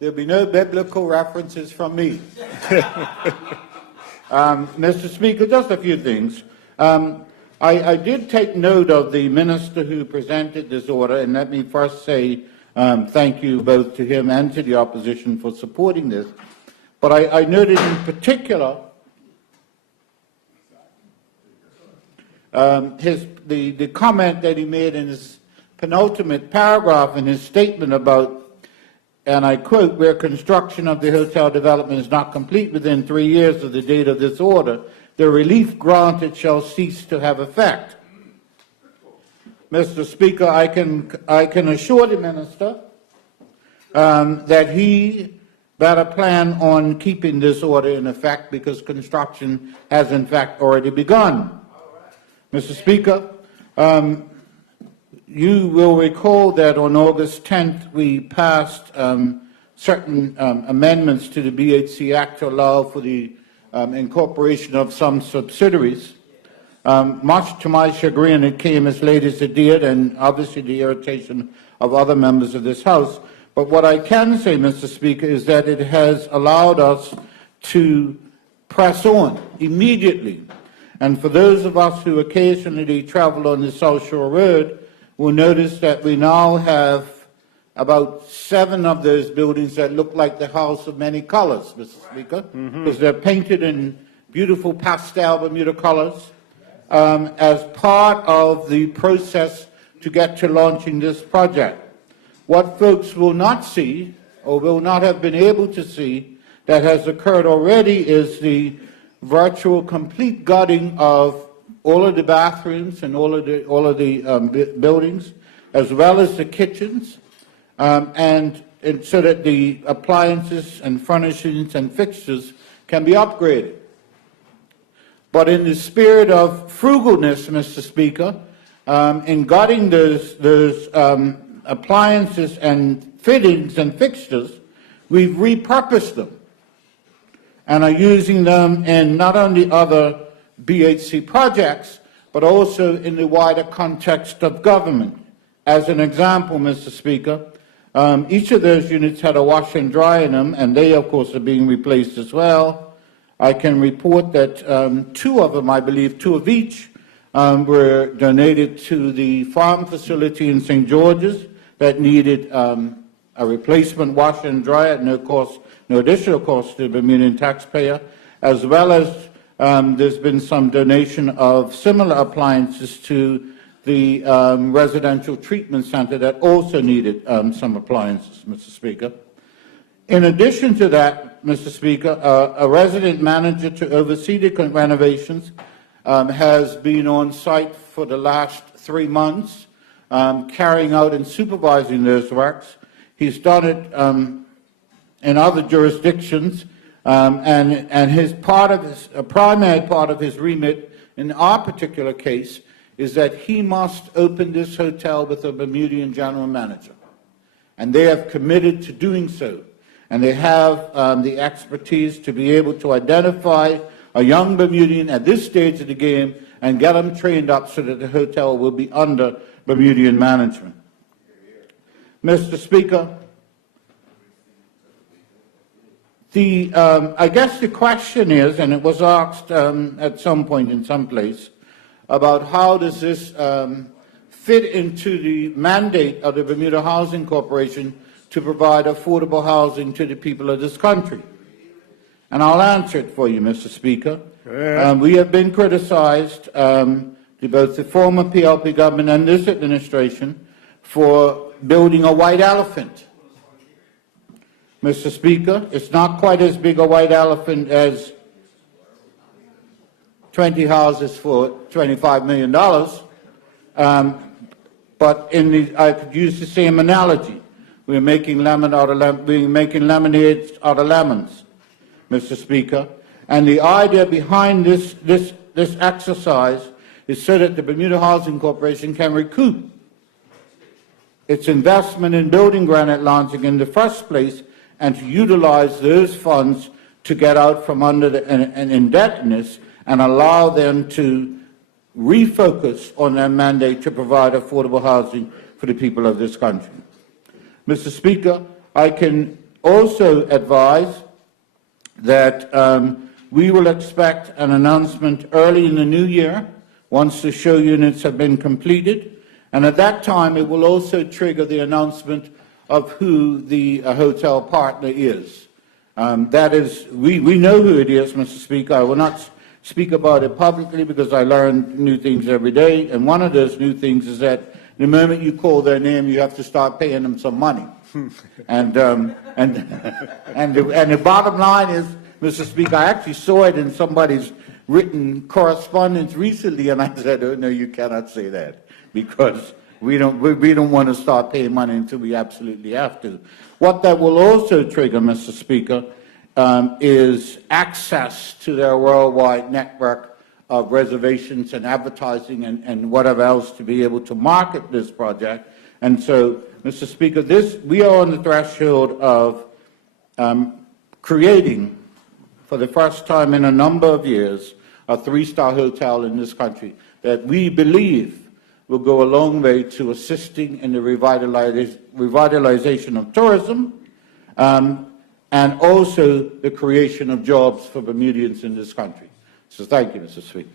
There'll be no biblical references from me. Mr. Speaker, just a few things. I did take note of the minister who presented this order, and let me first say thank you both to him and to the opposition for supporting this. But I noted in particular the comment that he made in his penultimate paragraph in his statement about, and I quote, where construction of the hotel development is not complete within 3 years of the date of this order, the relief granted shall cease to have effect. Mr. Speaker, I can assure the minister that he better plan on keeping this order in effect because construction has in fact already begun. Mr. Speaker, you will recall that on August 10th we passed certain amendments to the BHC Act to allow for the incorporation of some subsidiaries. Much to my chagrin, it came as late as it did, and obviously the irritation of other members of this House. But what I can say, Mr. Speaker, is that it has allowed us to press on immediately. And for those of us who occasionally travel on the South Shore Road, will notice that we now have about 7 of those buildings that look like the house of many colors, Mr. Speaker, because they're painted in beautiful pastel Bermuda colors as part of the process to get to launching this project. What folks will not see, or will not have been able to see, that has occurred already is the virtual complete gutting of all of the bathrooms and all of the buildings, as well as the kitchens, and so that the appliances and furnishings and fixtures can be upgraded. But in the spirit of frugalness, Mr. Speaker, in gutting those appliances and fittings and fixtures, we've repurposed them and are using them in not only other BHC projects, but also in the wider context of government. As an example, Mr. Speaker, each of those units had a wash and dry in them, and they, of course, are being replaced as well. I can report that 2 of them, I believe 2 of each, were donated to the farm facility in St. George's that needed a replacement wash and dryer at no cost, no additional cost to the Bermudian taxpayer, as well as there's been some donation of similar appliances to the residential treatment center that also needed some appliances, Mr. Speaker. In addition to that, Mr. Speaker, a resident manager to oversee the renovations has been on site for the last 3 months, carrying out and supervising those works. He's done it in other jurisdictions, and his primary part of his remit in our particular case is that he must open this hotel with a Bermudian general manager, and they have committed to doing so, and they have the expertise to be able to identify a young Bermudian at this stage of the game and get them trained up so that the hotel will be under Bermudian management. Mr. Speaker, I guess the question is, and it was asked at some point in some place, about how does this fit into the mandate of the Bermuda Housing Corporation to provide affordable housing to the people of this country. And I'll answer it for you, Mr. Speaker. We have been criticized, both the former PLP government and this administration, for building a white elephant. Mr. Speaker, it's not quite as big a white elephant as 20 houses for $25 million, but I could use the same analogy. We're making lemonade out of lemons, Mr. Speaker. And the idea behind this exercise is so that the Bermuda Housing Corporation can recoup its investment in building Granite Launching in the first place and to utilize those funds to get out from under an indebtedness and allow them to refocus on their mandate to provide affordable housing for the people of this country. Mr. Speaker, I can also advise that we will expect an announcement early in the new year once the show units have been completed, and at that time it will also trigger the announcement of who the hotel partner is. That is, we know who it is, Mr. Speaker. I will not speak about it publicly because I learn new things every day, and one of those new things is that the moment you call their name, you have to start paying them some money. And the bottom line is, Mr. Speaker, I actually saw it in somebody's written correspondence recently, and I said, oh, no, you cannot say that, because we don't want to start paying money until we absolutely have to. What that will also trigger, Mr. Speaker, is access to their worldwide network of reservations and advertising and whatever else to be able to market this project. And so, Mr. Speaker, we are on the threshold of creating, for the first time in a number of years, a three-star hotel in this country that we believe will go a long way to assisting in the revitalization of tourism and also the creation of jobs for Bermudians in this country. So thank you, Mr. Speaker.